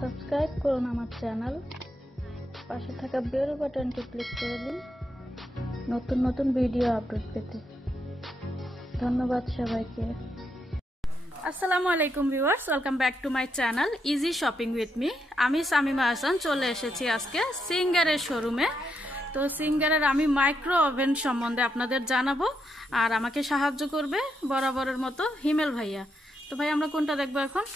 Subscribe করুন আমার channel, পাশে থাকা বেল বাটনটি ক্লিক করে দিন নতুন নতুন ভিডিও আপলোড পেতে। ধন্যবাদ সবাইকে। আসসালামু আলাইকুম viewers, welcome back to my channel easy shopping with me. আমি শামিমা হাসান চলে এসেছি আজকে সিঙ্গারের শোরুমে। তো সিঙ্গারের আমি মাইক্রো ওভেন সম্বন্ধে আপনাদের জানাবো, আর আমাকে সাহায্য করবে বরাবরের মতো হিমেল ভাইয়া। তো ভাই আমরা কোনটা দেখবো এখন?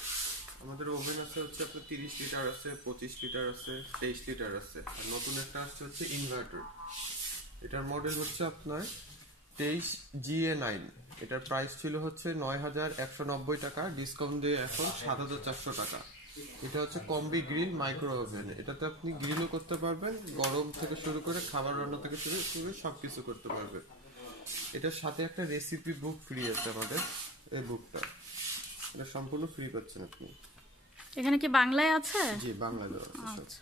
আমাদের ওভেন আছে হচ্ছে আপনার 30 লিটার আছে, 25 লিটার আছে, 23 লিটার আছে। আর নতুন একটা আসছে হচ্ছে ইনভার্টার। এটার মডেল হচ্ছে আপনার 23 GA9। এটার প্রাইস ছিল হচ্ছে 9190 টাকা, ডিসকাউন্ট দিয়ে এখন 7400 টাকা। এটা হচ্ছে কম্বি গ্রিল মাইক্রো ওভেন। এটাতে আপনি গ্রিলও করতে পারবেন, গরম থেকে শুরু করে খাবার রান্না থেকে শুরু করে সবকিছু করতে পারবেন। এটার সাথে একটা রেসিপি বুক ফ্রি আছে আমাদের। এই বুকটা এটা সম্পূর্ণ ফ্রি পাচ্ছেন আপনি। এখানে কি বাংলায় আছে? জি, বাংলায় আছে।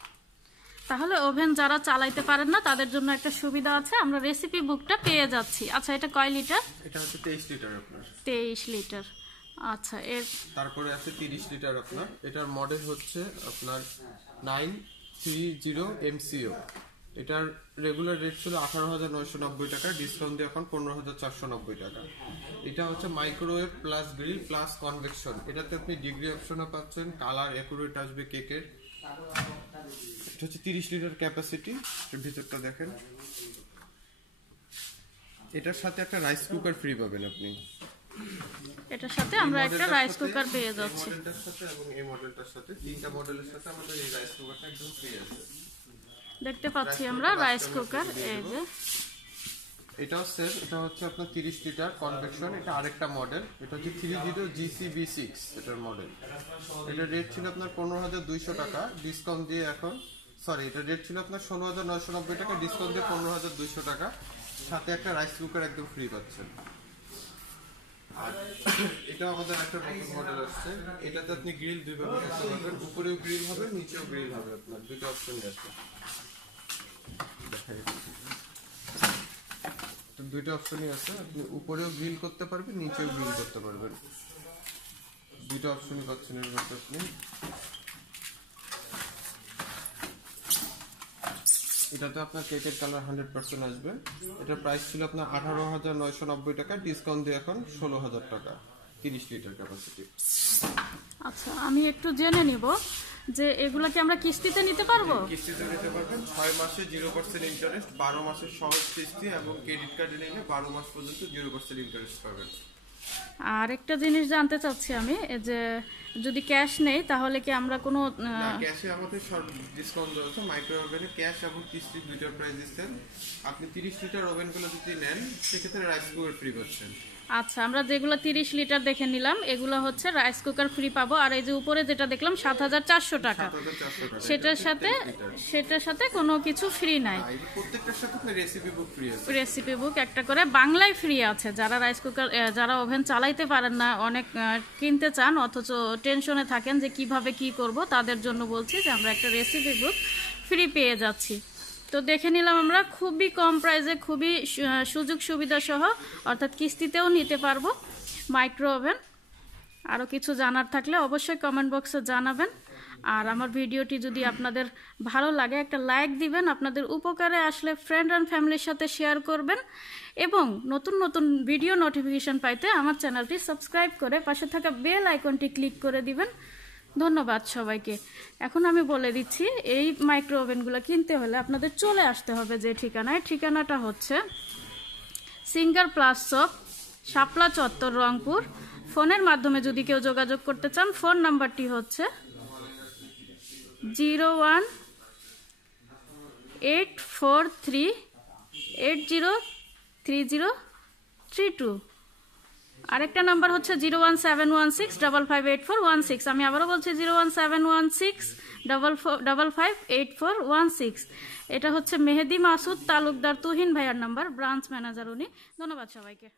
তাহলে ওভেন যারা চালাইতে পারেন না তাদের জন্য একটা সুবিধা আছে, আমরা রেসিপি বুকটা পেয়ে যাচ্ছি। আচ্ছা, এটা কয় লিটার? এটা হচ্ছে 23 লিটার আপনার। 23 লিটার। আচ্ছা, এর তারপরে আছে 30 লিটার আপনার। এটার মডেল হচ্ছে আপনার 930 MCO। এটার রেগুলার রেট ছিল 18,990 টাকা, ডিসকাউন্ট দিয়ে এখন 15,490 টাকা। এটা হচ্ছে microwave plus grill plus convection. এটাতে আপনি ডিগ্রি অপশনও পাচ্ছেন, কালার একুরেট আসবে কেকের। এটা হচ্ছে 30 লিটার ক্যাপাসিটি। এর ভিতরটা দেখেন। এটার সাথে একটা রাইস কুকার ফ্রি পাবেন আপনি। এটার সাথে আমরা একটা রাইস কুকার পেয়ে যাচ্ছি। মডেলটার সাথে এবং এই মডেলটার সাথে তিনটা মডেলের সাথে আমাদের এই রাইস কুকারটা একদম ফ্রি আছে। দেখতে পাচ্ছি আমরা রাইস কুকার। এই যে এটাও সেম, এটা হচ্ছে আপনার 30 লিটার কনভেকশন। এটা আরেকটা মডেল, এটা হচ্ছে 30 GCB6 এটার মডেল। এটার রেট ছিল আপনার 15,200 টাকা, ডিসকাউন্ট দিয়ে এখন এটা রেট ছিল আপনার 16,990 টাকা, ডিসকাউন্ট দিয়ে 15,200 টাকা। সাথে একটা রাইস কুকার একদম ফ্রি পাচ্ছেন। আর এটা আমাদের একটা নতুন মডেল আসছে। এটাতে আপনি গ্রিল দুইভাবে করতে পারবেন, উপরেও গ্রিল হবে, নিচেও গ্রিল হবে। আপনার দুটো অপশনই আছে। দুইটা অপশনই আছে, আপনি উপরেও গ্রিল করতে পারবেন, নিচেও গ্রিল করতে পারবেন। দুইটা অপশনই পাচ্ছেন এর মধ্যে আপনি। এটাতে আপনার কেকের কালার 100% আসবে। এটার প্রাইস ছিল আপনার 18,990 টাকা, ডিসকাউন্ট দিয়ে এখন 16,000 টাকা, 30 লিটার ক্যাপাসিটি। আচ্ছা, আমি একটু জেনে নিব যে এগুলা কি আমরা কিস্তিতে নিতে পারবো? কিস্তিতে নিতে পারবেন। 6 মাসে 0% ইন্টারেস্ট, 12 মাসে সহজ কিস্তি, এবং ক্রেডিট কার্ডে নিলে 12 মাস পর্যন্ত 0% ইন্টারেস্ট পাবেন। আর একটা জিনিস জানতে চাচ্ছি আমি, যে যদি ক্যাশ নেই তাহলে কি আমরা কোনো ক্যাশে আমাদের সব ডিসকাউন্ট আছে। মাইক্রো ওভেনে ক্যাশ এবং কিস্তি দুইটার প্রাইস দিচ্ছেন। আপনি 30 লিটার ওভেনগুলো যদি নেন সেক্ষেত্রে রাইস কুকার ফ্রি পাচ্ছেন। আচ্ছা, আমরা যেগুলো 30 লিটার দেখে নিলাম এগুলো হচ্ছে রাইস কুকার ফ্রি পাবো। আর এই যে উপরে যেটা দেখলাম 7,400 টাকা, সেটার সাথে কোনো কিছু ফ্রি নাই। প্রত্যেকটার সাথে রেসিপি বুক ফ্রি আছে। রেসিপি বুক একটা করে বাংলায় ফ্রি আছে। যারা রাইস কুকার, যারা ওভেন চালাইতে পারেন না, অনেক কিনতে চান অথচ টেনশনে থাকেন যে কিভাবে কি করব, তাদের জন্য বলছি যে আমরা একটা রেসিপি বুক ফ্রি পেয়ে যাচ্ছি। তো দেখে নিলাম আমরা খুবই কম প্রাইসে, খুবই সুযোগ সুবিধা সহ, অর্থাৎ কিস্তিতেও নিতে পারবো মাইক্রো ওভেন। আরও কিছু জানার থাকলে অবশ্যই কমেন্ট বক্সে জানাবেন। আর আমার ভিডিওটি যদি আপনাদের ভালো লাগে একটা লাইক দিবেন, আপনাদের উপকারে আসলে ফ্রেন্ড অ্যান্ড ফ্যামিলির সাথে শেয়ার করবেন, এবং নতুন নতুন ভিডিও নোটিফিকেশন পাইতে আমার চ্যানেলটি সাবস্ক্রাইব করে পাশে থাকা বেল আইকনটি ক্লিক করে দিবেন। ধন্যবাদ সবাইকে। এখন আমি বলে দিচ্ছি, এই মাইক্রো ওভেনগুলো কিনতে হলে আপনাদের চলে আসতে হবে যে ঠিকানায়। ঠিকানাটা হচ্ছে সিঙ্গার প্লাস শপ, শাপলা চত্বর, রংপুর। ফোনের মাধ্যমে যদি কেউ যোগাযোগ করতে চান, ফোন নাম্বারটি হচ্ছে 01843803032। আরেকটা নাম্বার হচ্ছে 01716558416। আমি আবারও বলছি 01716558416। এটা হচ্ছে মেহেদি মাসুদ তালুকদার তুহিন ভাইয়ার নাম্বার, ব্রাঞ্চ ম্যানেজার উনি। ধন্যবাদ সবাইকে।